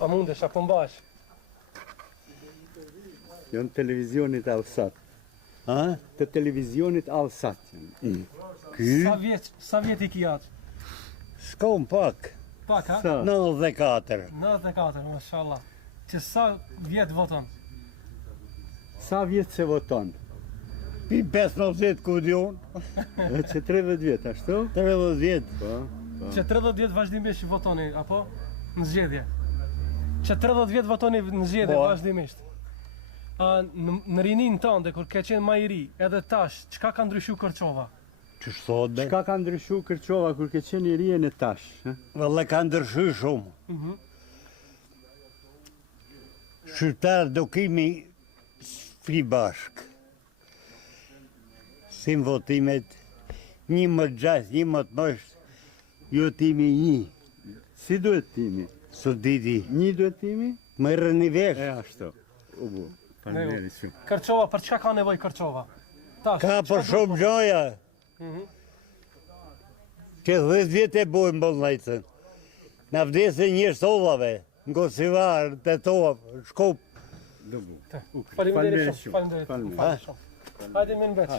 A mundesh, apo mbash? Janë televizionit Alsat. Ha? Të televizionit Alsat. Ky? Sa vjet I ki atë? S'kom pak. Pak, ha? Sa? 94. 94, mashallah. Që sa vjet voton? Sa vjetë se voton? Pi 15 ku dion. Që 30 vjetë, ashtu? 30 vjet. Po. Që 30 vjet vazhdimisht votoni, apo? Në zgjedhje. Që 30 vjet votoni në zgjedhje Po. vazhdimisht. Në rinin tënde, kur ke qenë ma I ri, edhe tash, çka ka ndryshu Kërçova? Që thot be? Çka ka ndryshu Kërçova kur ke qenë I ri e në tash? Valla ka ndryshy shumë. Shqiptar do kemi fri bashk. Si në votimet, 1/6, 1/9, Jo timi 1. Si duhet timi? së diti. 1 duhet timi? Më rëni vesh. E ashtu. U bu. Faleminderit shumë. Kërçova, për çka ka nevojë Kërçova? Tash. Ka për shumë gjoja. Që 10 vjetë e bojmë bëllajtën. Në vdese një shtovave, në Kosivar, të tova, Shkop. Do bu. Faleminderit shumë. Faleminderit. Faleminderit. Hajde më në veç.